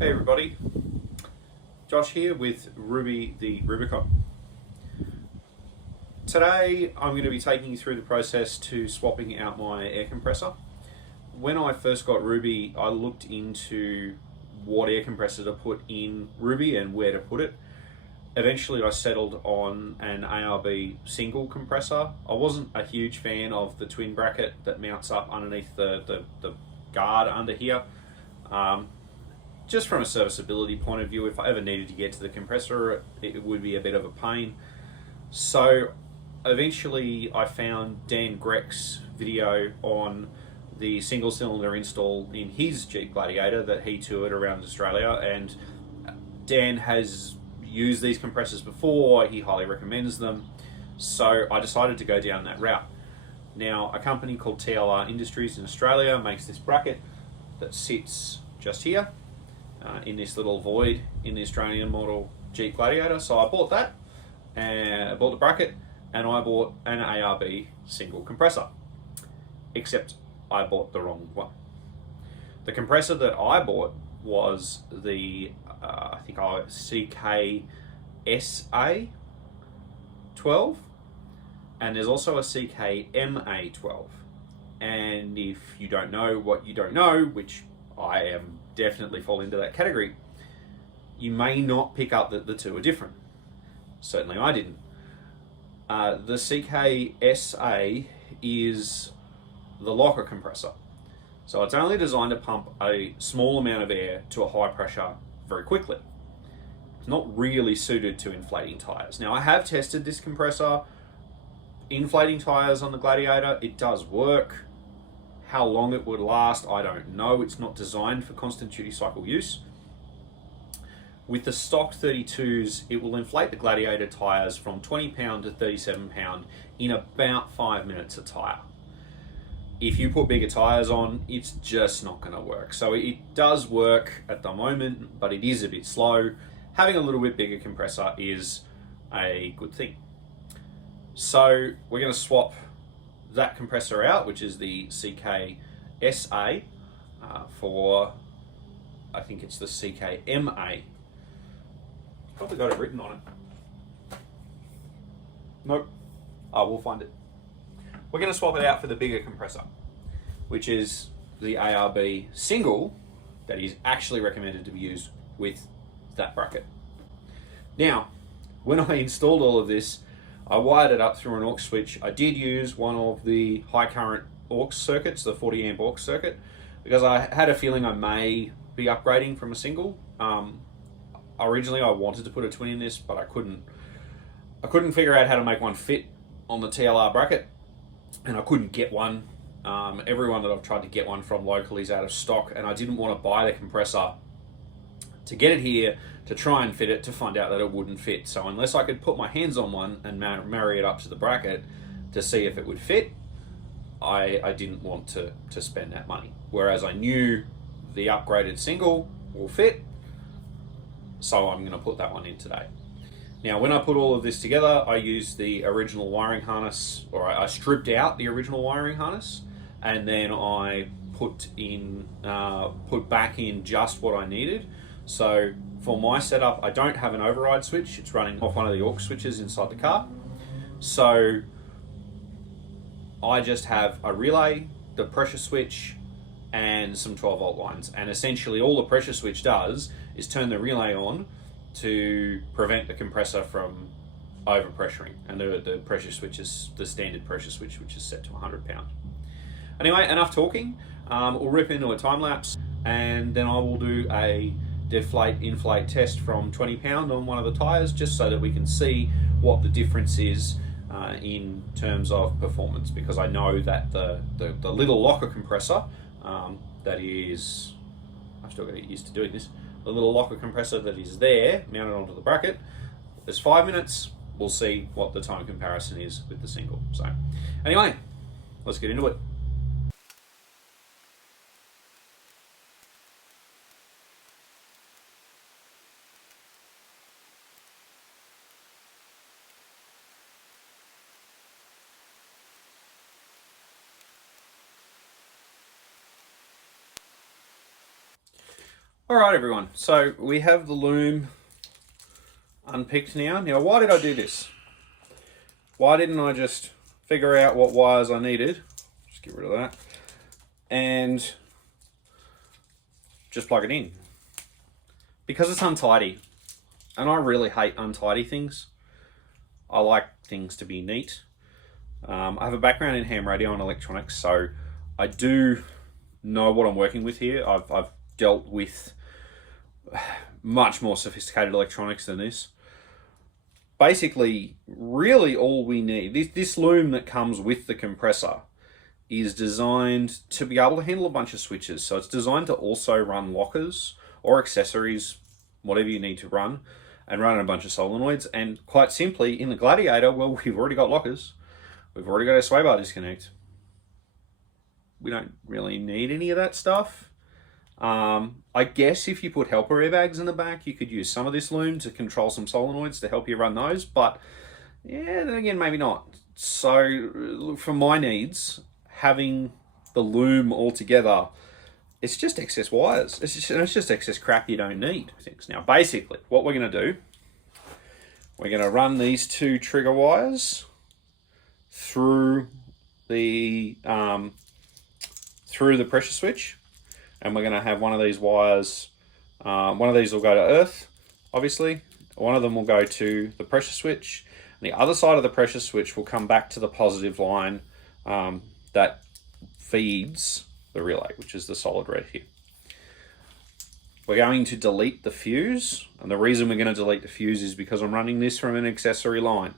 Hey everybody, Josh here with Rubi the Rubicon. Today I'm going to be taking you through the process to swapping out my air compressor. When I first got Rubi, I looked into what air compressor to put in Rubi and where to put it. Eventually I settled on an ARB single compressor. I wasn't a huge fan of the twin bracket that mounts up underneath the guard under here. Just from a serviceability point of view, if I ever needed to get to the compressor, it would be a bit of a pain. So eventually I found Dan Greck's video on the single cylinder install in his Jeep Gladiator that he toured around Australia, and Dan has used these compressors before. He highly recommends them, so I decided to go down that route. Now, a company called TLR Industries in Australia makes this bracket that sits just here in this little void in the Australian model Jeep Gladiator. So I bought that, and I bought the bracket, and I bought an ARB single compressor, except I bought the wrong one. The compressor that I bought was the I think CKSA12, and there's also a CKMA12. And if you don't know what you don't know, which I am definitely fall into that category, you may not pick up that the two are different. Certainly I didn't. The CKSA is the Locker compressor. So it's only designed to pump a small amount of air to a high pressure very quickly. It's not really suited to inflating tires. Now, I have tested this compressor, inflating tires on the Gladiator. It does work. How long it would last, I don't know. It's not designed for constant duty cycle use. With the stock 32s, it will inflate the Gladiator tires from 20 pound to 37 pound in about 5 minutes a tire. If you put bigger tires on, it's just not going to work. So it does work at the moment, but it is a bit slow. Having a little bit bigger compressor is a good thing. So we're going to swap that compressor out, which is the CKSA, for, I think it's the CKMA. Probably got it written on it. Nope. Oh, we'll find it. We're going to swap it out for the bigger compressor, which is the ARB Single that is actually recommended to be used with that bracket. Now, when I installed all of this, I wired it up through an aux switch. I did use one of the high current aux circuits, the 40 amp aux circuit, because I had a feeling I may be upgrading from a single. Originally I wanted to put a twin in this, but I couldn't figure out how to make one fit on the TLR bracket, and I couldn't get one. Everyone that I've tried to get one from locally is out of stock, and I didn't want to buy the compressor to get it here to try and fit it, to find out that it wouldn't fit. So unless I could put my hands on one and marry it up to the bracket to see if it would fit, I didn't want to spend that money. Whereas I knew the upgraded single will fit, so I'm going to put that one in today. Now, when I put all of this together, I used the original wiring harness, or I stripped out the original wiring harness, and then I put back in just what I needed. So for my setup, I don't have an override switch. It's running off one of the aux switches inside the car. So I just have a relay, the pressure switch, and some 12-volt lines. And essentially all the pressure switch does is turn the relay on to prevent the compressor from overpressuring. And the pressure switch is the standard pressure switch, which is set to 100 pound. Anyway, enough talking. We'll rip into a time lapse, and then I will do a deflate-inflate test from 20 pound on one of the tires, just so that we can see what the difference is in terms of performance, because I know that the little Locker compressor, that is, I've still got to get used to doing this, the little Locker compressor that is there mounted onto the bracket, there's 5 minutes. We'll see what the time comparison is with the single. So anyway, let's get into it. All right, everyone. So we have the loom unpicked now. Now, why did I do this? Why didn't I just figure out what wires I needed? Just get rid of that. And just plug it in. Because it's untidy. And I really hate untidy things. I like things to be neat. I have a background in ham radio and electronics, so I do know what I'm working with here. I've dealt with much more sophisticated electronics than this. Basically, really all we need, this loom that comes with the compressor is designed to be able to handle a bunch of switches. So it's designed to also run lockers or accessories, whatever you need to run, and run a bunch of solenoids. And quite simply, in the Gladiator, well, we've already got lockers. We've already got our sway bar disconnect. We don't really need any of that stuff. I guess if you put helper airbags in the back, you could use some of this loom to control some solenoids to help you run those, but yeah, then again, maybe not. So for my needs, having the loom all together, it's just excess wires. It's just excess crap you don't need. Now, basically, what we're going to do, we're going to run these two trigger wires through the pressure switch. And we're going to have one of these wires, one of these will go to earth, obviously. One of them will go to the pressure switch. And the other side of the pressure switch will come back to the positive line that feeds the relay, which is the solid red here. We're going to delete the fuse. And the reason we're going to delete the fuse is because I'm running this from an accessory line.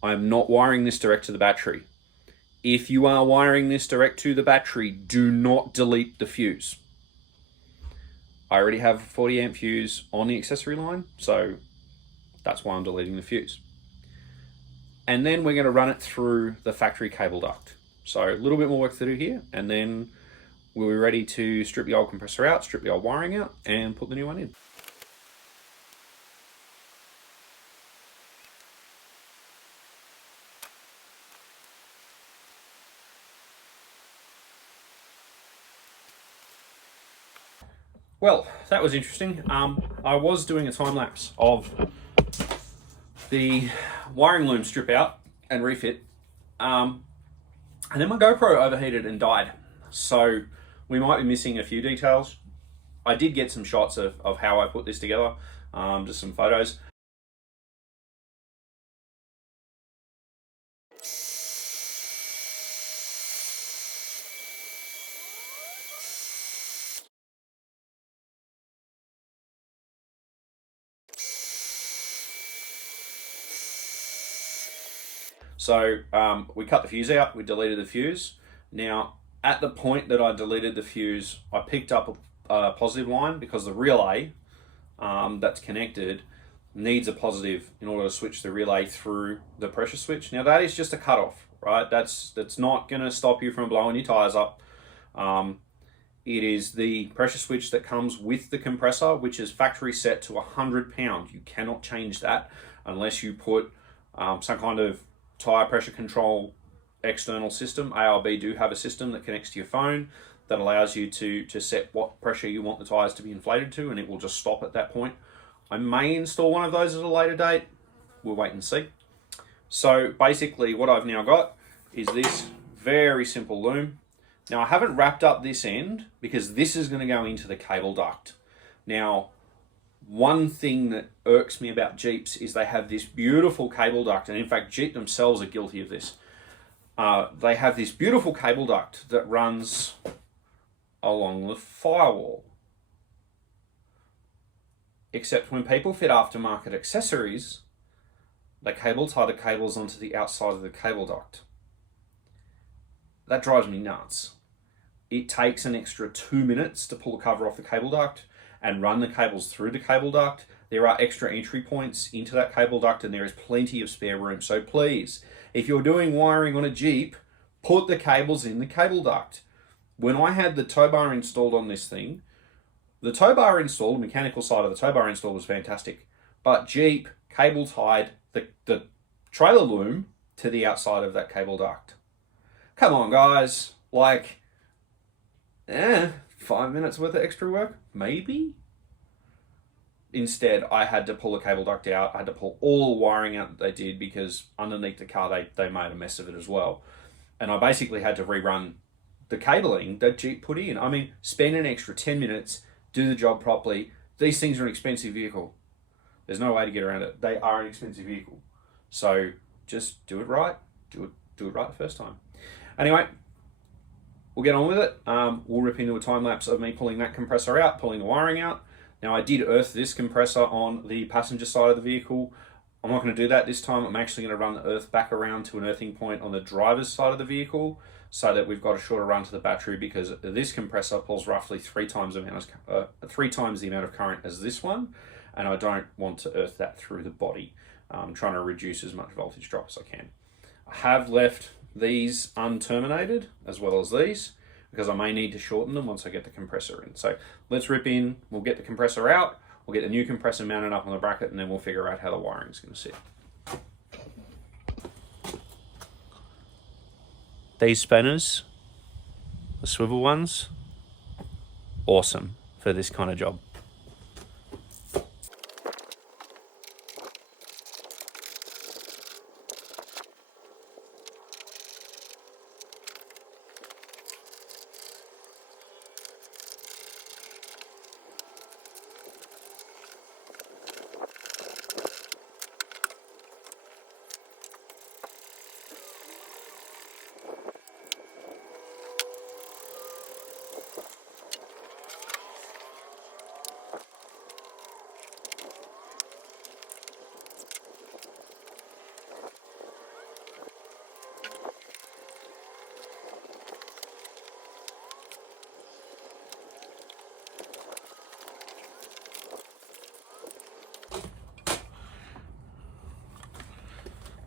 I'm not wiring this direct to the battery. If you are wiring this direct to the battery, do not delete the fuse. I already have a 40 amp fuse on the accessory line, so that's why I'm deleting the fuse. And then we're going to run it through the factory cable duct. So a little bit more work to do here, and then we'll be ready to strip the old compressor out, strip the old wiring out, and put the new one in. Well, that was interesting. I was doing a time lapse of the wiring loom strip out and refit, and then my GoPro overheated and died. So we might be missing a few details. I did get some shots of how I put this together, just some photos. So we cut the fuse out, we deleted the fuse. Now, at the point that I deleted the fuse, I picked up a positive line because the relay that's connected needs a positive in order to switch the relay through the pressure switch. Now, that is just a cutoff, right? That's not going to stop you from blowing your tires up. It is the pressure switch that comes with the compressor, which is factory set to 100 pounds. You cannot change that unless you put some kind of tire pressure control external system. ARB do have a system that connects to your phone that allows you to set what pressure you want the tires to be inflated to, and it will just stop at that point. I may install one of those at a later date. We'll wait and see. So basically what I've now got is this very simple loom. Now I haven't wrapped up this end because this is going to go into the cable duct. Now, one thing that irks me about Jeeps is they have this beautiful cable duct, and in fact Jeep themselves are guilty of this. They have this beautiful cable duct that runs along the firewall. Except when people fit aftermarket accessories, they cable tie the cables onto the outside of the cable duct. That drives me nuts. It takes an extra 2 minutes to pull the cover off the cable duct and run the cables through the cable duct. There are extra entry points into that cable duct, and there is plenty of spare room. So please, if you're doing wiring on a Jeep, put the cables in the cable duct. When I had the tow bar installed on this thing, the tow bar install, the mechanical side of the tow bar install was fantastic. But Jeep cable tied the trailer loom to the outside of that cable duct. Come on, guys. 5 minutes worth of extra work? Maybe? instead I had to pull the cable duct out. I had to pull all the wiring out that they did, because underneath the car they made a mess of it as well. And I basically had to rerun the cabling that Jeep put in. I mean, spend an extra 10 minutes, do the job properly. These things are an expensive vehicle. There's no way to get around it. They are an expensive vehicle. So just do it right. Do it right the first time. Anyway, we'll get on with it. We'll rip into a time lapse of me pulling that compressor out, pulling the wiring out. Now, I did earth this compressor on the passenger side of the vehicle. I'm not going to do that this time. I'm actually going to run the earth back around to an earthing point on the driver's side of the vehicle, so that we've got a shorter run to the battery, because this compressor pulls roughly 3 times the amount of current as this one, and I don't want to earth that through the body. I'm trying to reduce as much voltage drop as I can. I have left these unterminated, as well as these, because I may need to shorten them once I get the compressor in. So let's rip in, we'll get the compressor out, we'll get the new compressor mounted up on the bracket, and then we'll figure out how the wiring's going to sit. These spinners, the swivel ones, awesome for this kind of job.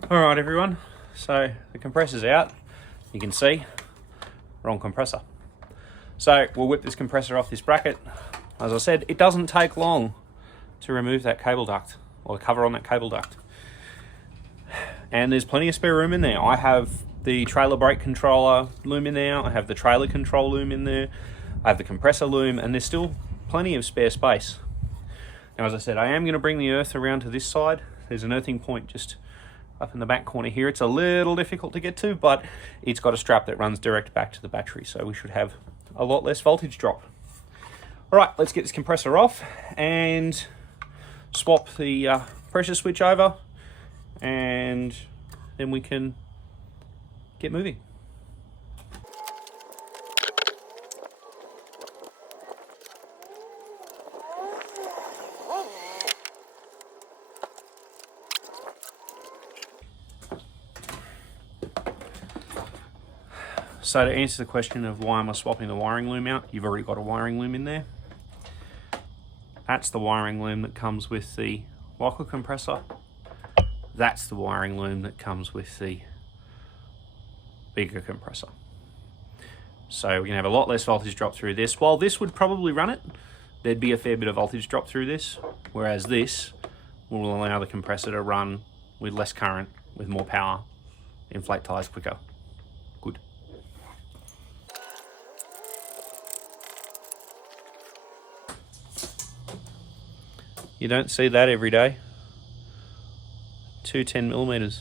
Alright everyone, so the compressor's out. You can see, wrong compressor. So we'll whip this compressor off this bracket. As I said, it doesn't take long to remove that cable duct, or the cover on that cable duct. And there's plenty of spare room in there. I have the trailer brake controller loom in there, I have the trailer control loom in there, I have the compressor loom, and there's still plenty of spare space. Now, as I said, I am going to bring the earth around to this side. There's an earthing point just up in the back corner here. It's a little difficult to get to, but it's got a strap that runs direct back to the battery, so we should have a lot less voltage drop. All right, let's get this compressor off and swap the pressure switch over, and then we can get moving. So to answer the question of why am I swapping the wiring loom out, you've already got a wiring loom in there. That's the wiring loom that comes with the Locker compressor. That's the wiring loom that comes with the bigger compressor. So we're gonna have a lot less voltage drop through this. While this would probably run it, there'd be a fair bit of voltage drop through this, whereas this will allow the compressor to run with less current, with more power, inflate tires quicker. Good. You don't see that every day. 2 10mm.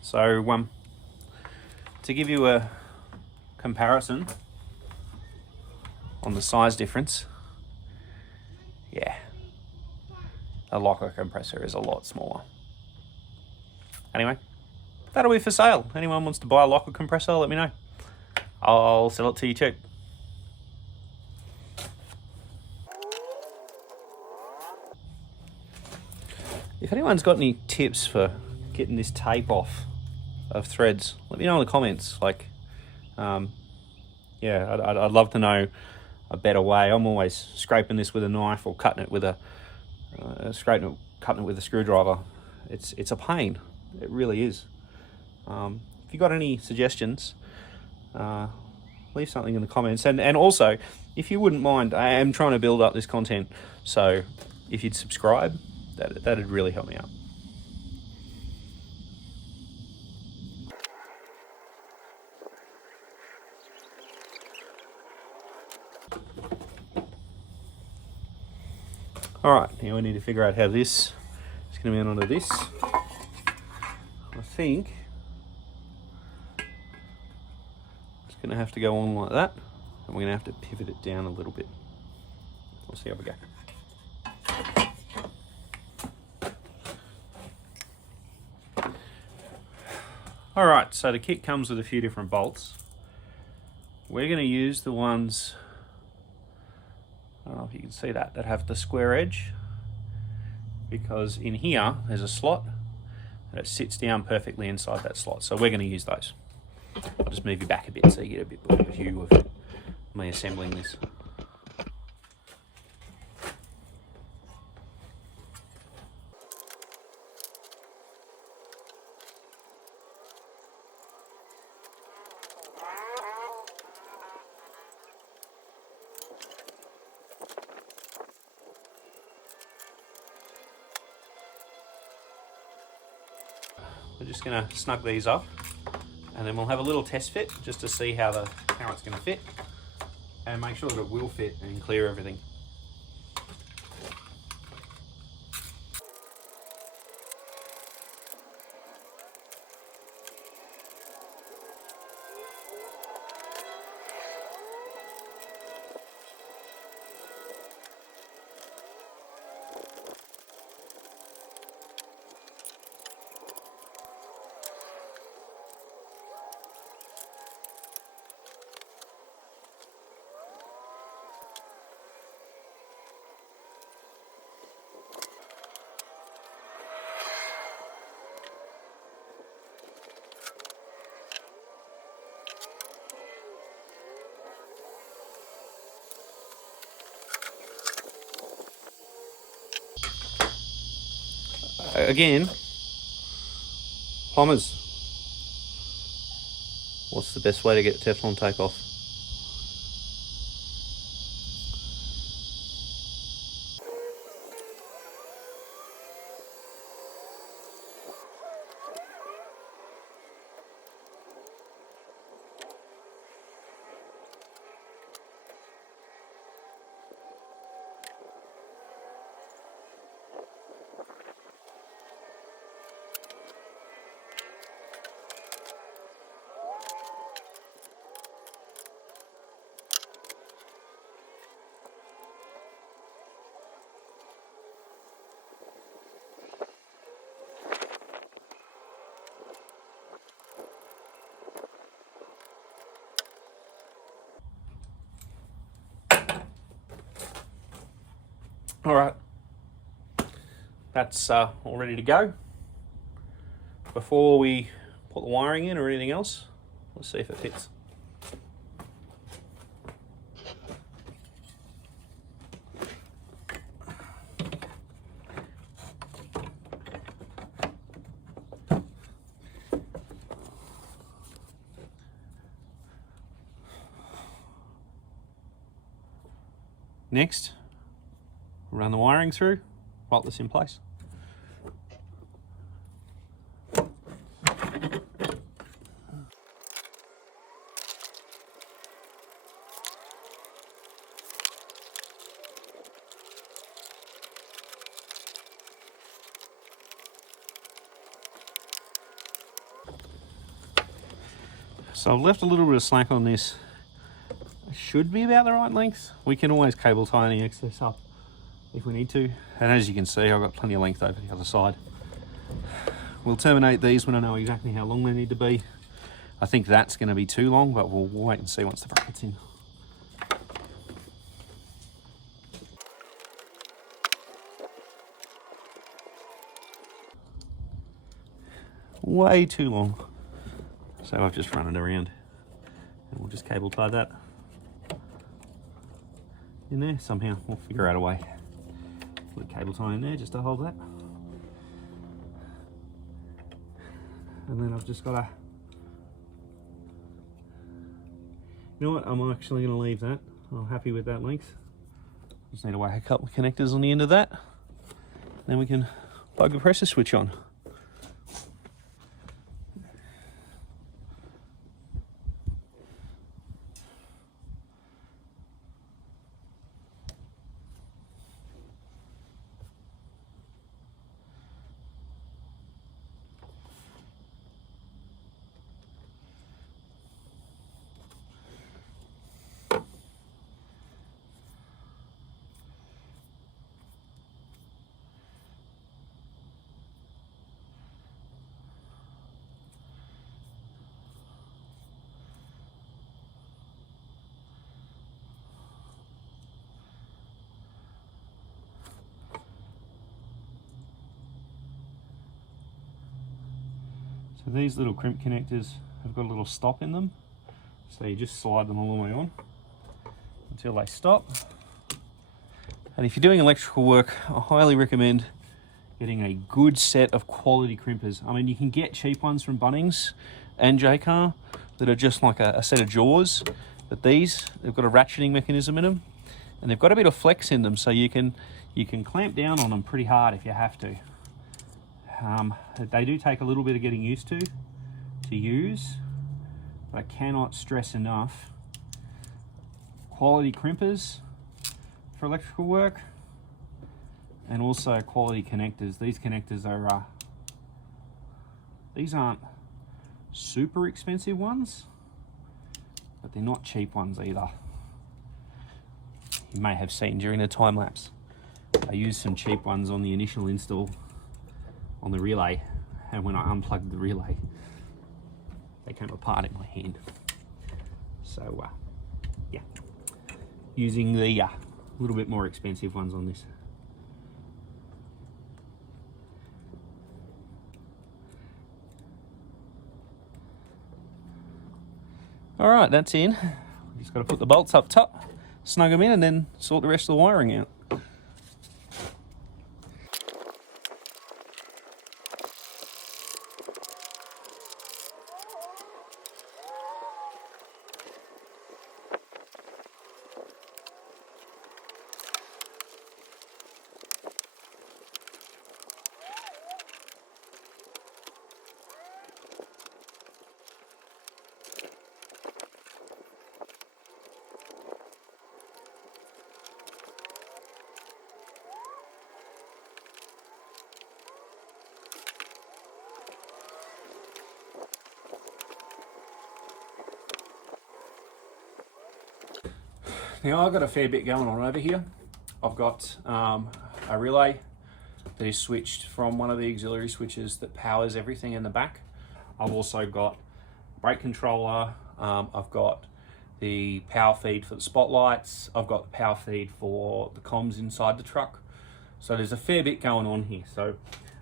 So to give you a comparison on the size difference, yeah, a Locker compressor is a lot smaller. Anyway, that'll be for sale. Anyone wants to buy a Locker compressor, let me know. I'll sell it to you cheap. If anyone's got any tips for getting this tape off of threads, let me know in the comments. Like, yeah, I'd love to know a better way. I'm always scraping this with a knife or cutting it with a cutting it with a screwdriver. It's a pain. It really is. If you got any suggestions, leave something in the comments. And also, if you wouldn't mind, I am trying to build up this content, so if you'd subscribe, that'd really help me out. Alright, now we need to figure out how this is going to mount onto this. I think it's going to have to go on like that, and we're going to have to pivot it down a little bit. We'll see how we go. Alright, so the kit comes with a few different bolts. We're going to use the ones, I don't know if you can see that have the square edge, because in here there's a slot and it sits down perfectly inside that slot. So we're going to use those. I'll just move you back a bit so you get a bit more of a view of me assembling this. We're just going to snug these up, and then we'll have a little test fit just to see how it's going to fit, and make sure that it will fit and clear everything. Again, plumbers, what's the best way to get Teflon tape off? All right, that's all ready to go. Before we put the wiring in or anything else, let's see if it fits. Next, run the wiring through, bolt this in place. So I've left a little bit of slack on this. It should be about the right length. We can always cable tie any excess up if we need to. And as you can see, I've got plenty of length over the other side. We'll terminate these when I know exactly how long they need to be. I think that's going to be too long, but we'll wait and see once the bracket's in. Way too long. So I've just run it around, and we'll just cable tie that in there somehow. We'll figure out a way. Put a cable tie in there just to hold that. And then I've just got to, You know what, I'm actually going to leave that. I'm happy with that length. Just need to whack a couple of connectors on the end of that. Then we can plug the pressure switch on. So these little crimp connectors have got a little stop in them. So you just slide them all the way on until they stop. And if you're doing electrical work, I highly recommend getting a good set of quality crimpers. I mean, you can get cheap ones from Bunnings and JCar that are just like a set of jaws, but these, they've got a ratcheting mechanism in them, and they've got a bit of flex in them, so you can clamp down on them pretty hard if you have to. They do take a little bit of getting used to use, but I cannot stress enough, quality crimpers for electrical work, and also quality connectors. These connectors are, these aren't super expensive ones, but they're not cheap ones either. You may have seen during the time lapse, I used some cheap ones on the initial install on the relay, and when I unplugged the relay, they came apart in my hand. So yeah, using the little bit more expensive ones on this. All right, that's in. Just got to put the bolts up top, snug them in, and then sort the rest of the wiring out. Now I've got a fair bit going on over here. I've got a relay that is switched from one of the auxiliary switches that powers everything in the back. I've also got a brake controller, I've got the power feed for the spotlights, I've got the power feed for the comms inside the truck. So there's a fair bit going on here. So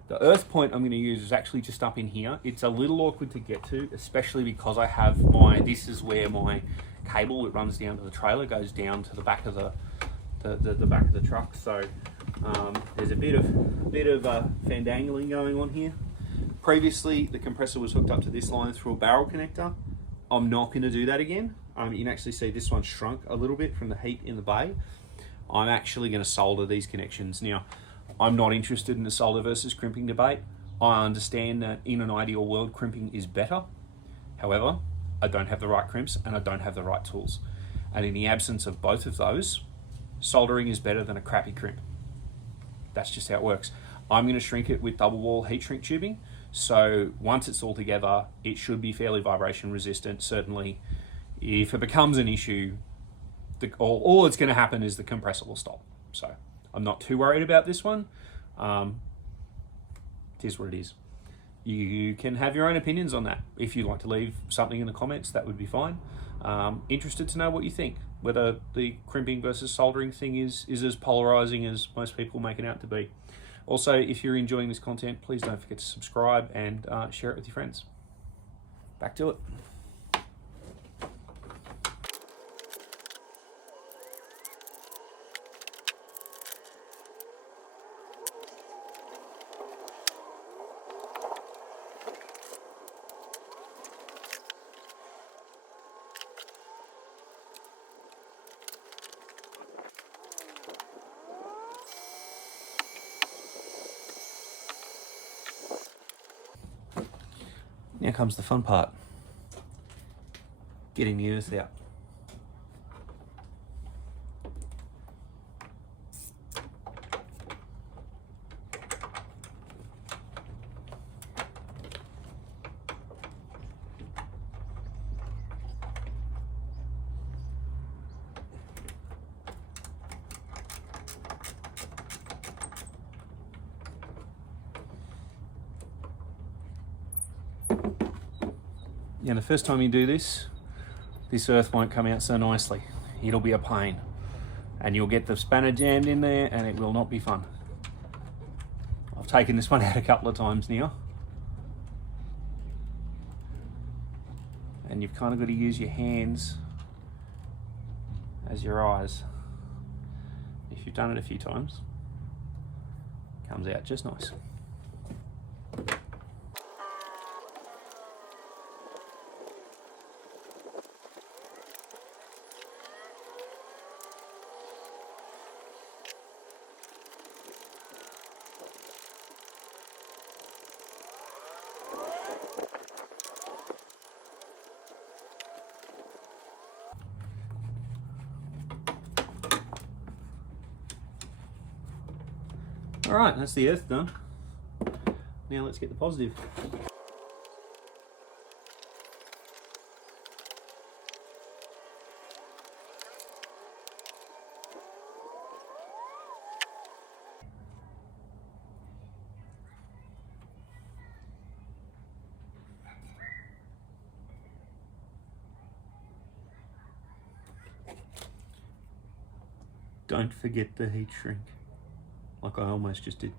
the earth point I'm going to use is actually just up in here. It's a little awkward to get to, especially because I have this is where my cable that runs down to the trailer goes down to the back of the back of the truck. So there's a bit of fandangling going on here. Previously, the compressor was hooked up to this line through a barrel connector. I'm not going to do that again. You can actually see this one shrunk a little bit from the heat in the bay. I'm actually going to solder these connections. Now, I'm not interested in the solder versus crimping debate. I understand that in an ideal world, crimping is better. However, I don't have the right crimps and I don't have the right tools. And in the absence of both of those, soldering is better than a crappy crimp. That's just how it works. I'm going to shrink it with double wall heat shrink tubing. So once it's all together, it should be fairly vibration resistant. Certainly, if it becomes an issue, all that's going to happen is the compressor will stop. So I'm not too worried about this one. It is what it is. You can have your own opinions on that. If you'd like to leave something in the comments, that would be fine. Interested to know what you think, whether the crimping versus soldering thing is as polarizing as most people make it out to be. Also, if you're enjoying this content, please don't forget to subscribe and share it with your friends. Back to it. Now comes the fun part. Getting the earth out. Now the first time you do this earth won't come out so nicely. It'll be a pain. And you'll get the spanner jammed in there and it will not be fun. I've taken this one out a couple of times now. And you've kind of got to use your hands as your eyes. If you've done it a few times, it comes out just nice. Alright, that's the earth done. Now let's get the positive. Don't forget the heat shrink. Like I almost just did.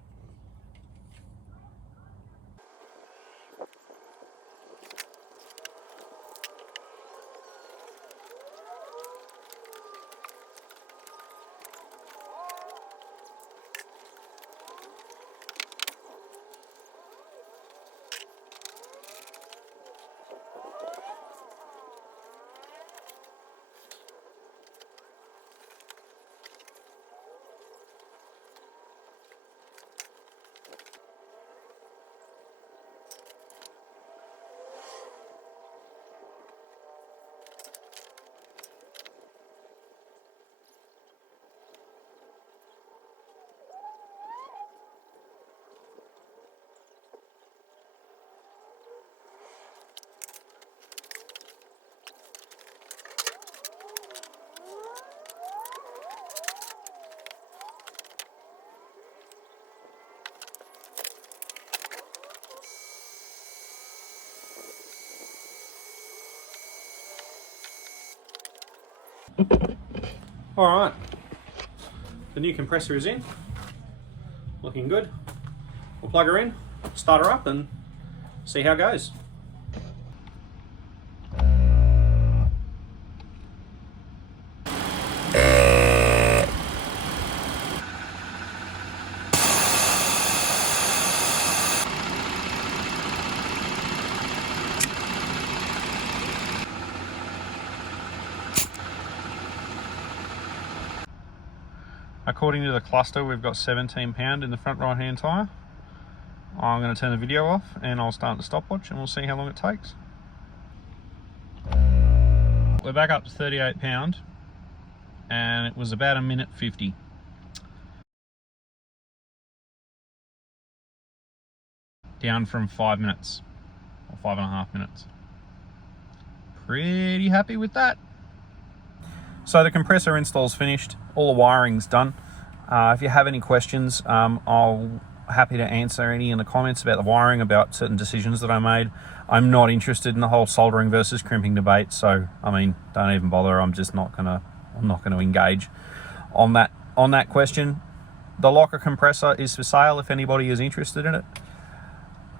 Alright, the new compressor is in, looking good. We'll plug her in, start her up and see how it goes. According to the cluster, we've got 17 pound in the front right hand tyre. I'm going to turn the video off and I'll start the stopwatch and we'll see how long it takes. We're back up to 38 pound and it was about 1:50. Down from 5 minutes, or 5.5 minutes. Pretty happy with that. So the compressor install's finished, all the wiring's done. If you have any questions, I'll happy to answer any in the comments about the wiring, about certain decisions that I made. I'm not interested in the whole soldering versus crimping debate, so I mean, don't even bother. I'm not gonna engage on that question. The Locker compressor is for sale if anybody is interested in it.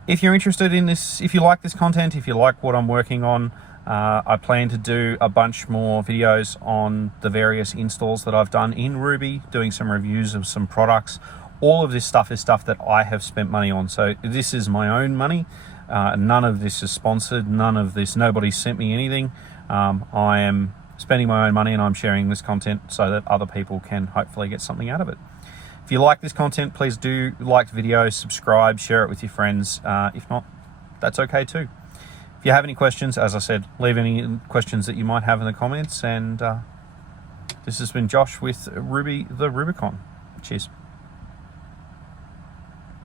If you're interested in this, if you like this content, if you like what I'm working on, I plan to do a bunch more videos on the various installs that I've done in Ruby, doing some reviews of some products. All of this stuff is stuff that I have spent money on. So this is my own money. None of this is sponsored. None of this, nobody sent me anything. I am spending my own money and I'm sharing this content so that other people can hopefully get something out of it. If you like this content, please do like the video, subscribe, share it with your friends. If not, that's okay too. If you have any questions, as I said, leave any questions that you might have in the comments. And this has been Josh with Rubi the Rubicon. Cheers.